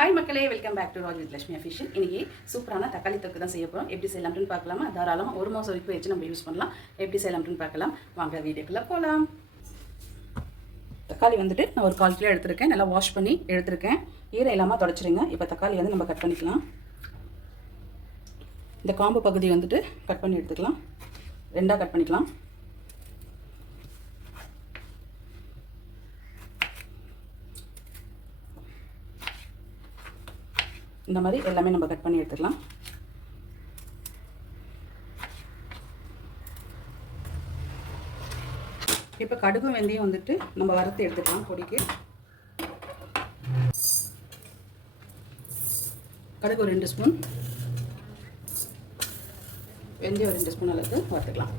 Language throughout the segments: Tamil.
ஹாய் மக்களே, welcome back to Raj with Lakshmi official. இன்றைக்கி சூப்பரான தக்காளி தொக்கு தான் செய்ய போகிறோம். எப்படி செய்யலாம்னு பார்க்கலாமா? தாராளமாக ஒரு மாதம் வரைக்கும் வச்சு நம்ம யூஸ் பண்ணலாம். எப்படி செய்யலாம்னு பார்க்கலாம் வாங்க, வீடியோக்குள்ளே போகலாம். தக்காளி வந்துட்டு நான் ஒரு 1/4 கிலோ எடுத்துருக்கேன். நல்லா வாஷ் பண்ணி எடுத்துருக்கேன். ஈரம் இல்லாமல் தொடச்சிருங்க. இப்போ தக்காளி வந்து நம்ம கட் பண்ணிக்கலாம். இந்த காம்பு பகுதி வந்துட்டு கட் பண்ணி எடுத்துக்கலாம். 2ஆக கட் பண்ணிக்கலாம். இந்த மாதிரி எல்லாமே நம்ம கட் பண்ணி எடுத்துக்கலாம். இப்போ கடுகு வெந்தயம் வந்துட்டு நம்ம வறுத்து எடுத்துக்கலாம். பொடிக்கு கடுகு ஒரு 2 ஸ்பூன், வெந்தயம் ஒரு 2 ஸ்பூன் அளவுக்கு வறுத்துக்கலாம்.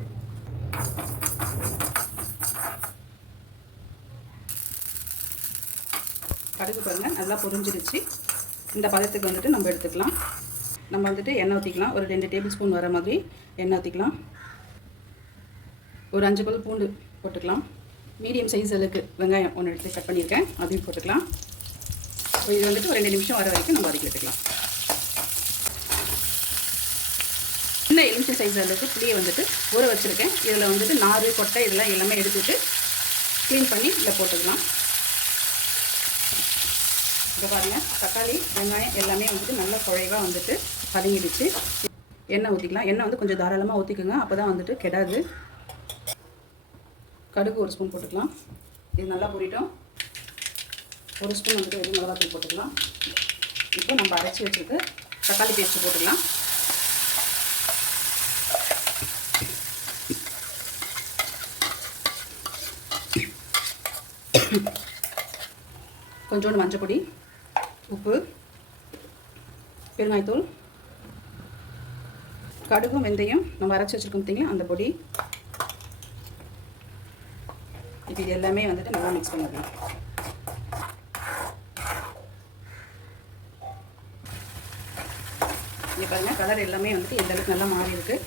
கடுகு பாருங்கள் நல்லா பொரிஞ்சிருச்சு. இந்த பதத்துக்கு வந்துட்டு நம்ம எடுத்துக்கலாம். நம்ம வந்துட்டு எண்ணெய் ஊற்றிக்கலாம். ஒரு 2 டேபிள் ஸ்பூன் வர மாதிரி எண்ணெய் ஊற்றிக்கலாம். ஒரு 5 பல் பூண்டு போட்டுக்கலாம். மீடியம் சைஸ் அளவுக்கு வெங்காயம் ஒன்று எடுத்து கட் பண்ணியிருக்கேன், அதையும் போட்டுக்கலாம். இது வந்துட்டு ஒரு 2 நிமிஷம் வர வரைக்கும் நம்ம வதக்கி எடுத்துக்கலாம். சின்ன எலுமிச்சை சைஸ் அளவுக்கு புளியை வந்துட்டு ஊற வச்சுருக்கேன். இதில் வந்துட்டு நார் கொட்டை இதெல்லாம் எல்லாமே எடுத்துகிட்டு க்ளீன் பண்ணி இதில் போட்டுக்கலாம். இப்போ பாருங்கள், தக்காளி வெங்காயம் எல்லாமே வந்துட்டு நல்லா குழைவாக வந்துட்டு பதங்கிடுச்சு. எண்ணெய் ஊற்றிக்கலாம். எண்ணெய் வந்து கொஞ்சம் தாராளமாக ஊற்றிக்குங்க, அப்போ தான் வந்துட்டு கெடாது. கடுகு 1 ஸ்பூன் போட்டுக்கலாம். இது நல்லா பொரிட்டோம். 1 ஸ்பூன் வந்துட்டு வெறும் மிளகாத்தூள் போட்டுக்கலாம். இப்போ நம்ம அரைச்சி வச்சுட்டு தக்காளி பேஸ்ட்டு போட்டுக்கலாம். கொஞ்சோண்டு மஞ்சள் பொடி, உப்பு, பெருங்காயத்தூள், கடுகும் வெந்தயம் நம்ம அரைச்சி வச்சுருக்கோம் பார்த்தீங்களா அந்த பொடி. இப்போ இது எல்லாமே வந்துட்டு நல்லா மிக்ஸ் பண்ணிடலாம். இங்கே பாருங்கள், கலர் எல்லாமே வந்துட்டு எந்த அளவுக்கு நல்லா மாறி இருக்குது.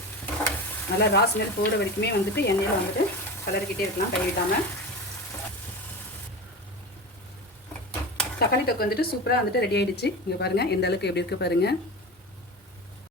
நல்லா ரா ஸ்மெல் போகிற வரைக்குமே வந்துட்டு எண்ணெயில் வந்துட்டு கலரிக்கிட்டே இருக்கலாம் கைவிட்டாமல். தக்காளி தொக்கு வந்துட்டு சூப்பராக வந்துட்டு ரெடி ஆகிடுச்சு. இங்கே பாருங்கள் எந்த அளவுக்கு எப்படி இருக்குது பாருங்கள்.